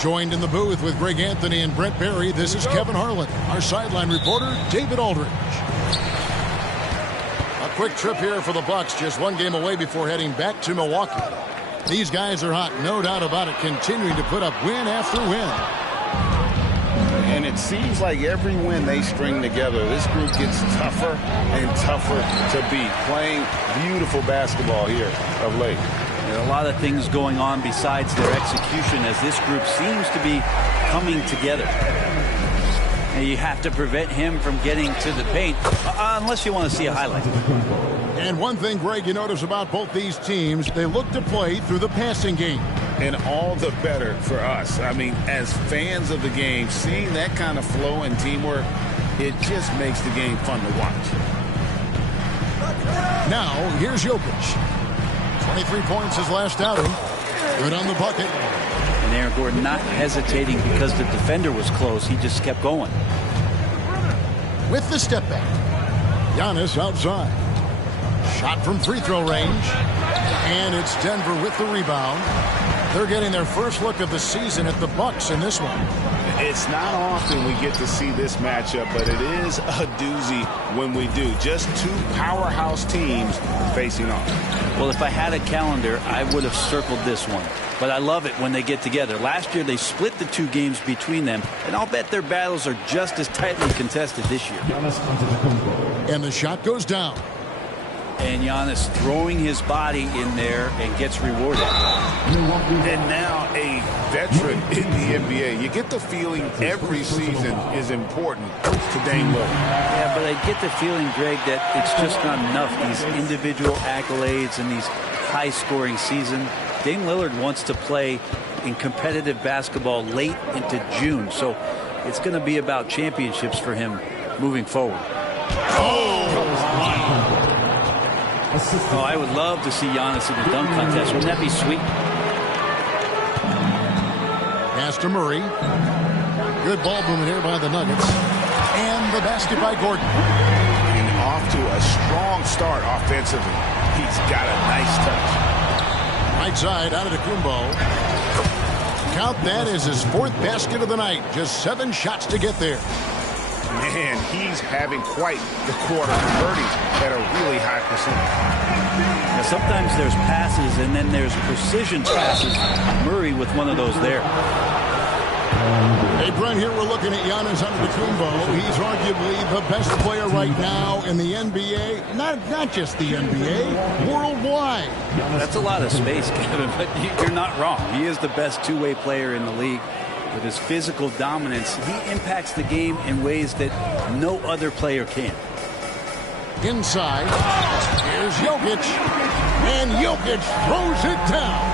Joined in the booth with Greg Anthony and Brent Barry, this is Kevin Harlan. Our sideline reporter, David Aldridge. A quick trip here for the Bucks, just one game away before heading back to Milwaukee. These guys are hot, no doubt about it, continuing to put up win after win. And it seems like every win they string together, this group gets tougher and tougher to beat, playing beautiful basketball here of late. There are a lot of things going on besides their execution as this group seems to be coming together. And you have to prevent him from getting to the paint unless you want to see a highlight. And one thing, Greg, you notice about both these teams, they look to play through the passing game. And all the better for us. I mean, as fans of the game, seeing that kind of flow and teamwork, it just makes the game fun to watch. Now, here's Jokic. 23 points his last outing. Good on the bucket. And Aaron Gordon not hesitating because the defender was close. He just kept going. With the step back. Giannis outside. Shot from free throw range. And it's Denver with the rebound. They're getting their first look of the season at the Bucks in this one. It's not often we get to see this matchup, but it is a doozy when we do. Just two powerhouse teams facing off. Well, if I had a calendar, I would have circled this one. But I love it when they get together. Last year, they split the two games between them, and I'll bet their battles are just as tightly contested this year. And the shot goes down. And Giannis throwing his body in there and gets rewarded. And now a veteran in the NBA. You get the feeling every season is important to Dame Lillard. Yeah, but I get the feeling, Greg, that it's just not enough. These individual accolades and these high-scoring seasons. Dame Lillard wants to play in competitive basketball late into June. So it's going to be about championships for him moving forward. Oh, I would love to see Giannis in the dunk contest. Wouldn't that be sweet? Pass to Murray. Good ball movement here by the Nuggets. And the basket by Gordon. And off to a strong start offensively. He's got a nice touch. Right side out of Antetokounmpo. Count that as his fourth basket of the night. Just 7 shots to get there. Man, he's having quite the quarter, converting at a really high percentage. Now, sometimes there's passes and then there's precision passes. Murray with one of those there. Hey, Brent, here we're looking at Giannis Antetokounmpo. He's arguably the best player right now in the NBA. Not just the NBA, worldwide. That's a lot of space, Kevin, but you're not wrong. He is the best two-way player in the league. With his physical dominance, he impacts the game in ways that no other player can. Inside, here's Jokic, and Jokic throws it down.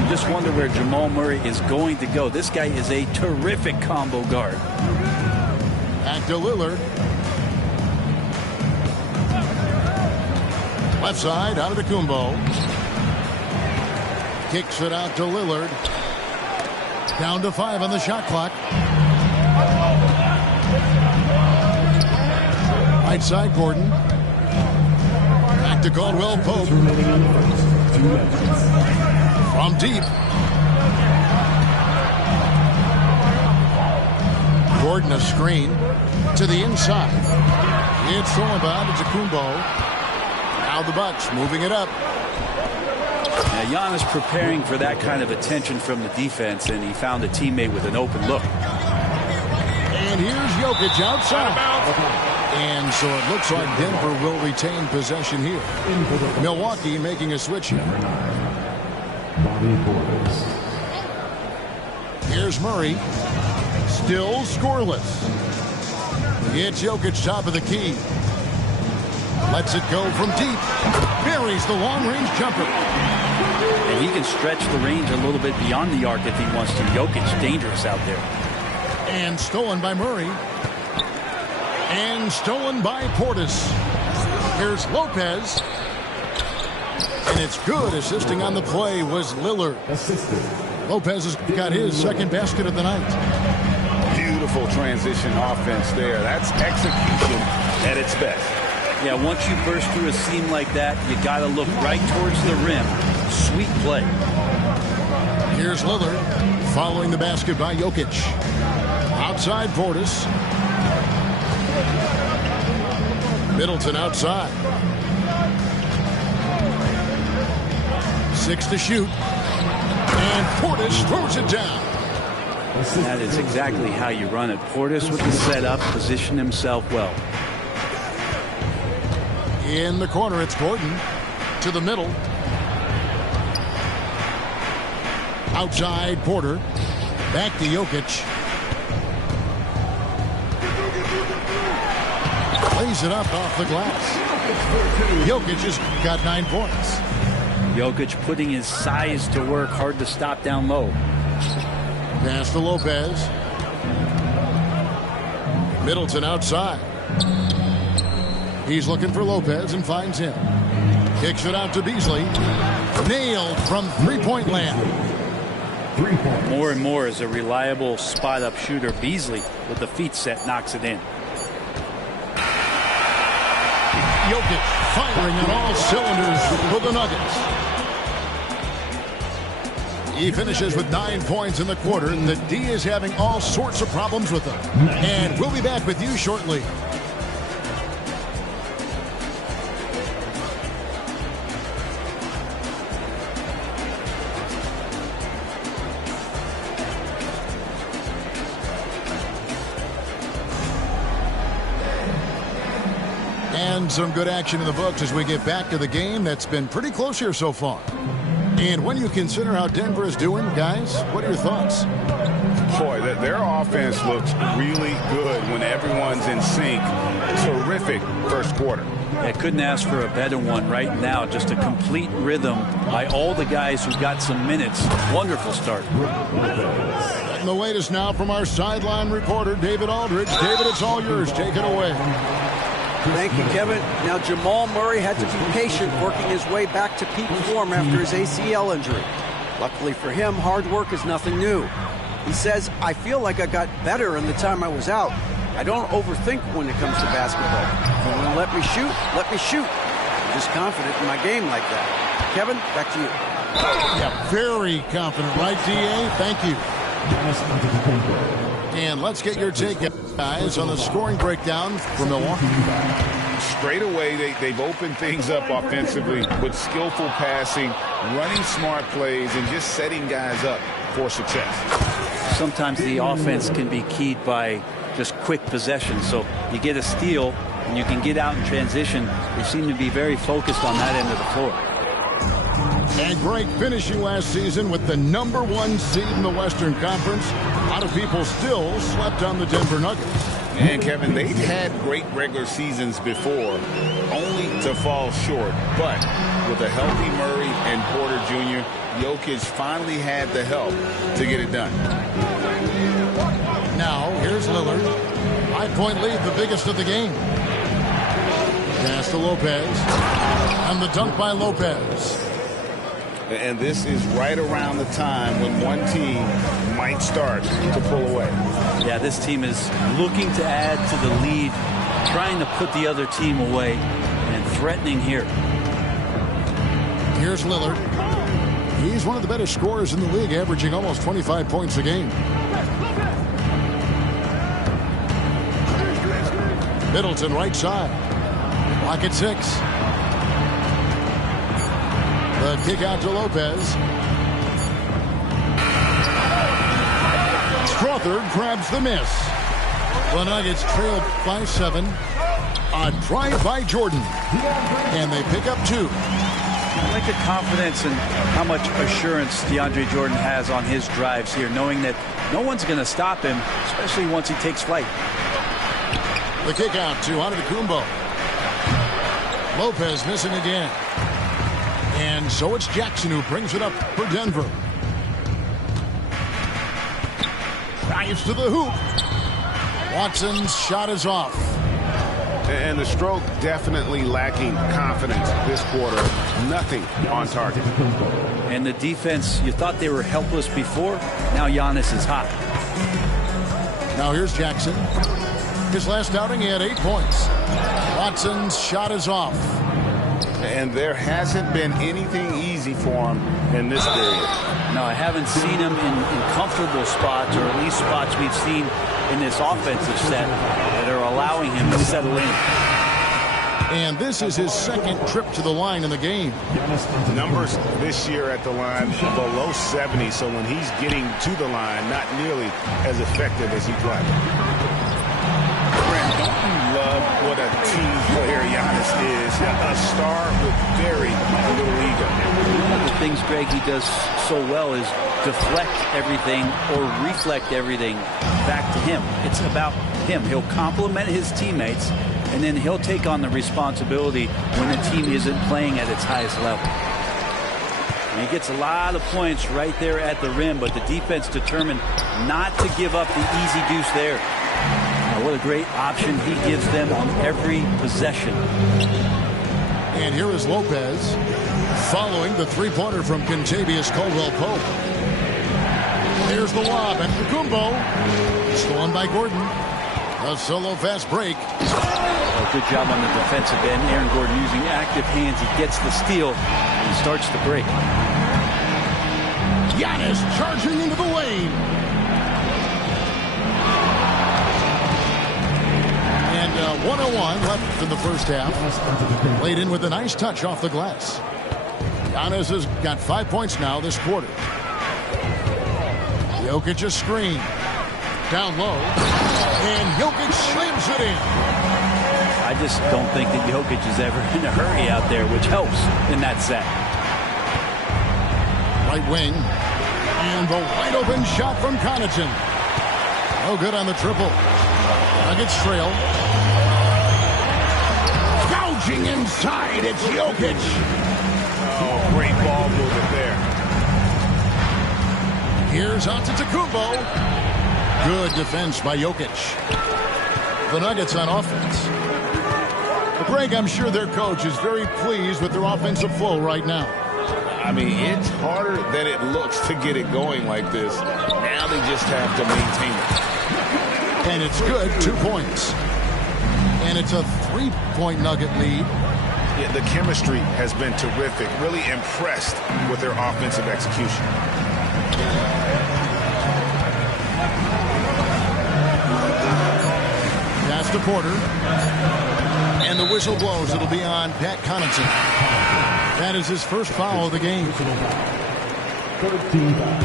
You just wonder where Jamal Murray is going to go. This guy is a terrific combo guard. Back to Lillard. Left side, out of Antetokounmpo. Kicks it out to Lillard. Down to 5 on the shot clock. Right side, Gordon. Back to Caldwell Pope. From deep. Gordon a screen to the inside. It's all about Antetokounmpo. Now the Bucks moving it up. Now, Giannis preparing for that kind of attention from the defense, and he found a teammate with an open look. And here's Jokic outside. And so it looks like Denver will retain possession here. Milwaukee making a switch here. Here's Murray. Still scoreless. It's Jokic top of the key. Lets it go from deep. Buries the long-range jumper. And he can stretch the range a little bit beyond the arc if he wants to. Jokic dangerous out there. And stolen by Murray. And stolen by Portis. Here's Lopez. And it's good. Assisting on the play was Lillard. Lopez has got his second basket of the night. Beautiful beautiful transition offense there. That's execution at its best. Yeah, once you burst through a seam like that, you got to look right towards the rim. Sweet play. Here's Lillard following the basket by Jokic. Outside Portis. Middleton outside. 6 to shoot. And Portis throws it down. That is exactly how you run it. Portis with the setup, position himself well. In the corner, it's Gordon to the middle. Outside Porter. Back to Jokic. Lays it up off the glass. Jokic has got 9 points. Jokic putting his size to work, hard to stop down low. Pass to Lopez. Middleton outside. He's looking for Lopez and finds him. Kicks it out to Beasley. Nailed from three-point land. More and more as a reliable spot-up shooter. Beasley with the feet set knocks it in. Jokic firing on all cylinders for the Nuggets. He finishes with 9 points in the quarter. The D is having all sorts of problems with them. And we'll be back with you shortly. And some good action in the books as we get back to the game that's been pretty close here so far. And when you consider how Denver is doing, guys, what are your thoughts? Boy, their offense looks really good when everyone's in sync. Terrific first quarter. I couldn't ask for a better one right now. Just a complete rhythm by all the guys who got some minutes. Wonderful start. And the latest now from our sideline reporter, David Aldridge. David, it's all yours. Take it away. Thank you, Kevin. Now, Jamal Murray had to be patient working his way back to peak form after his ACL injury. Luckily for him, hard work is nothing new. He says, I feel like I got better in the time I was out. I don't overthink when it comes to basketball. If you want to let me shoot, let me shoot. I'm just confident in my game like that. Kevin, back to you. Yeah, very confident, right, D.A.? Thank you. And let's get your take, guys, on the scoring breakdown for Milwaukee. Straight away, they've opened things up offensively with skillful passing, running smart plays, and just setting guys up for success. Sometimes the offense can be keyed by just quick possession. So you get a steal and you can get out in transition. They seem to be very focused on that end of the floor. And great finishing last season with the #1 seed in the Western Conference. A lot of people still slept on the Denver Nuggets. And Kevin, they've had great regular seasons before, only to fall short. But with a healthy Murray and Porter Jr., Jokic finally had the help to get it done. Now, here's Lillard. 5-point lead, the biggest of the game. Pass to Lopez. And the dunk by Lopez. And this is right around the time when one team might start to pull away. Yeah, this team is looking to add to the lead, trying to put the other team away, and threatening here. Here's Lillard. He's one of the better scorers in the league, averaging almost 25 points a game. Middleton right side. Lock at 6. The kick out to Lopez. Strawther grabs the miss. The Nuggets trail by 7. A drive by Jordan. And they pick up 2. I like the confidence and how much assurance DeAndre Jordan has on his drives here, knowing that no one's going to stop him, especially once he takes flight. The kick out to Antetokounmpo. Lopez missing again. And so it's Jackson who brings it up for Denver. Drives to the hoop. Watson's shot is off. And the stroke definitely lacking confidence this quarter. Nothing on target. And the defense, you thought they were helpless before. Now Giannis is hot. Now here's Jackson. His last outing, he had 8 points. Watson's shot is off. And there hasn't been anything easy for him in this period. No, I haven't seen him in comfortable spots, or at least spots we've seen in this offensive set that are allowing him to settle in. And this is his second trip to the line in the game. Numbers this year at the line below 70, so when he's getting to the line, not nearly as effective as he'd like. Brent, don't you love what a team player Giannis is? A star with very little ego. One of the things, Greg, he does so well is deflect everything or reflect everything back to him. It's about him. He'll compliment his teammates, and then he'll take on the responsibility when the team isn't playing at its highest level. And he gets a lot of points right there at the rim, but the defense determined not to give up the easy deuce there. Now, what a great option he gives them on every possession. And here is Lopez following the three-pointer from Kentavious Caldwell-Pope. There's the lob, and Kumbo stolen by Gordon. A solo fast break. Oh, good job on the defensive end. Aaron Gordon using active hands. He gets the steal and starts the break. Giannis charging into the lane. And 1:01 left in the first half. Laid in with a nice touch off the glass. Giannis has got 5 points now this quarter. Jokic a screen. Down low. And Jokic slams it in. I just don't think that Jokic is ever in a hurry out there, which helps in that set. Right wing. And the wide open shot from Connaughton. No good on the triple. Nuggets trail. Gouging inside. It's Jokic. Oh, great ball movement there. Here's Antetokounmpo. Good defense by Jokic. The Nuggets on offense. But Greg, I'm sure their coach is very pleased with their offensive flow right now. I mean, it's harder than it looks to get it going like this. Now they just have to maintain it. And it's good, 2 points. And it's a 3-point Nugget lead. Yeah, the chemistry has been terrific. Really impressed with their offensive execution. Pass to Porter. And the whistle blows. It'll be on Pat Connaughton. That is his first foul of the game. 13 foul.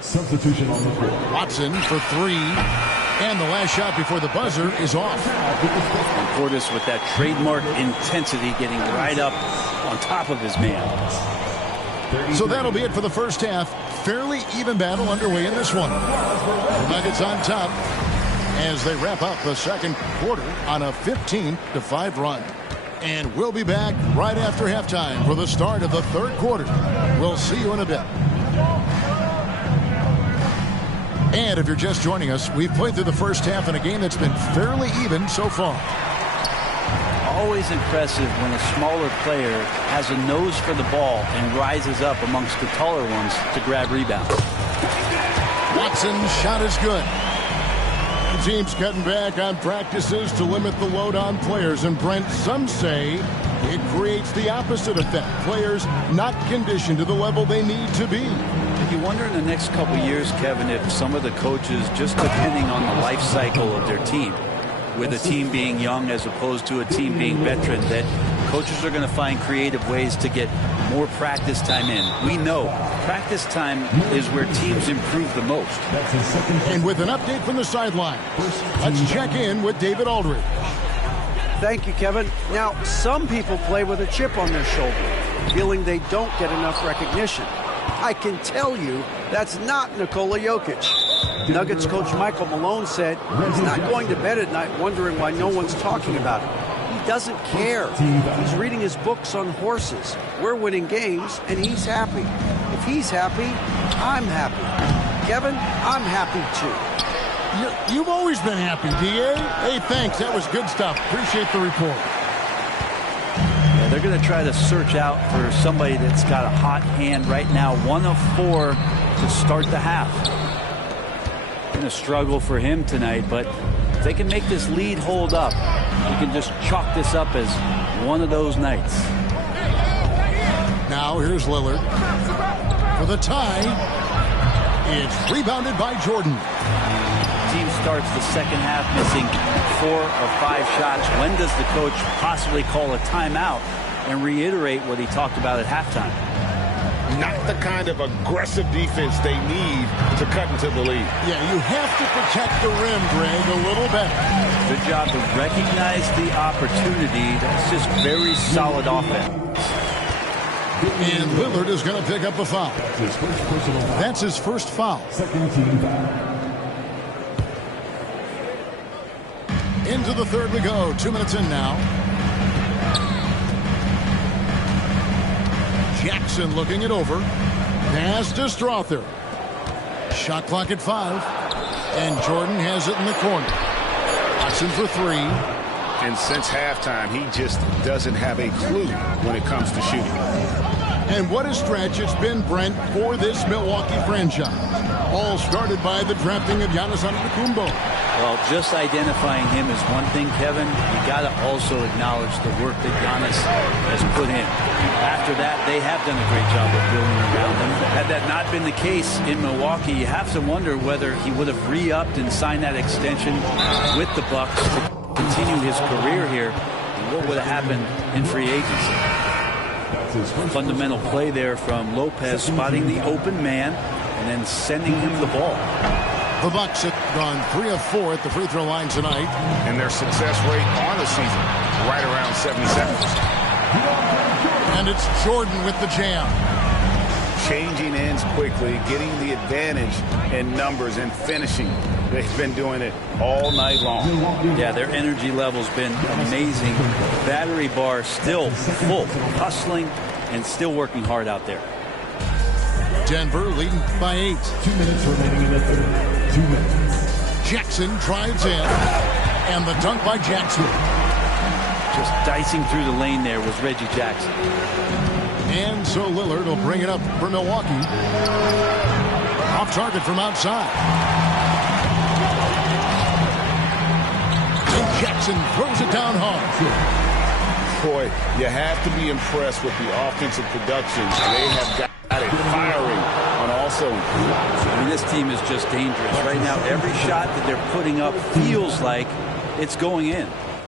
Substitution on the floor. Watson for 3. And the last shot before the buzzer is off. And Portis with that trademark intensity, getting right up on top of his man. So that'll be it for the first half. Fairly even battle underway in this one. The Nuggets on top as they wrap up the second quarter on a 15-5 run. And we'll be back right after halftime for the start of the third quarter. We'll see you in a bit. And if you're just joining us, we've played through the first half in a game that's been fairly even so far. Always impressive when a smaller player has a nose for the ball and rises up amongst the taller ones to grab rebounds. Watson's shot is good. The team's cutting back on practices to limit the load on players. And Brent, some say it creates the opposite effect. Players not conditioned to the level they need to be. You wonder in the next couple years, Kevin, if some of the coaches, just depending on the life cycle of their team, with a team being young as opposed to a team being veteran, that coaches are going to find creative ways to get more practice time in. We know practice time is where teams improve the most. And with an update from the sideline, let's check in with David Aldridge. Thank you, Kevin. Now, some people play with a chip on their shoulder, feeling they don't get enough recognition. I can tell you that's not Nikola Jokic. Nuggets coach Michael Malone said he's not going to bed at night wondering why no one's talking about him. He doesn't care. He's reading his books on horses. We're winning games, and he's happy. If he's happy, I'm happy. Kevin, I'm happy too. You've always been happy, D.A. Hey, thanks. That was good stuff. Appreciate the report. They're going to try to search out for somebody that's got a hot hand right now. 1 of 4 to start the half. Been a struggle for him tonight, but if they can make this lead hold up, you can just chalk this up as one of those nights. Now here's Lillard for the tie. It's rebounded by Jordan. Team starts the second half missing 4 or 5 shots. When does the coach possibly call a timeout and reiterate what he talked about at halftime? Not the kind of aggressive defense they need to cut into the lead. Yeah, you have to protect the rim, Greg, a little better. Good job to recognize the opportunity. That's just very solid offense. And Lillard is going to pick up a foul. That's his first foul. Second team foul. Into the third we go. 2 minutes in now. Jackson looking it over. Pass to Strother. Shot clock at 5. And Jordan has it in the corner. Jackson for 3. And since halftime, he just doesn't have a clue when it comes to shooting. And what a stretch it's been, Brent, for this Milwaukee franchise. All started by the drafting of Giannis Antetokounmpo. Well, just identifying him is one thing, Kevin. You got to also acknowledge the work that Giannis has put in. After that, they have done a great job of building around him. Had that not been the case in Milwaukee, you have to wonder whether he would have re-upped and signed that extension with the Bucks to continue his career here. And what would have happened in free agency? Fundamental play there from Lopez, spotting the open man and then sending him the ball. The Bucks have gone 3 of 4 at the free throw line tonight. And their success rate on the season, right around 77%. And it's Jordan with the jam. Changing ends quickly, getting the advantage in numbers and finishing. They've been doing it all night long. Yeah, their energy level's been amazing. Battery bar still full, hustling and still working hard out there. Denver leading by 8. 2 minutes remaining in the third. 2 minutes. Jackson drives in. And the dunk by Jackson. Just dicing through the lane there was Reggie Jackson. And so Lillard will bring it up for Milwaukee. Off target from outside. And Jackson throws it down hard. Boy, you have to be impressed with the offensive production. They have got it firing on all cylinders. I mean, this team is just dangerous. Right now, every shot that they're putting up feels like it's going in.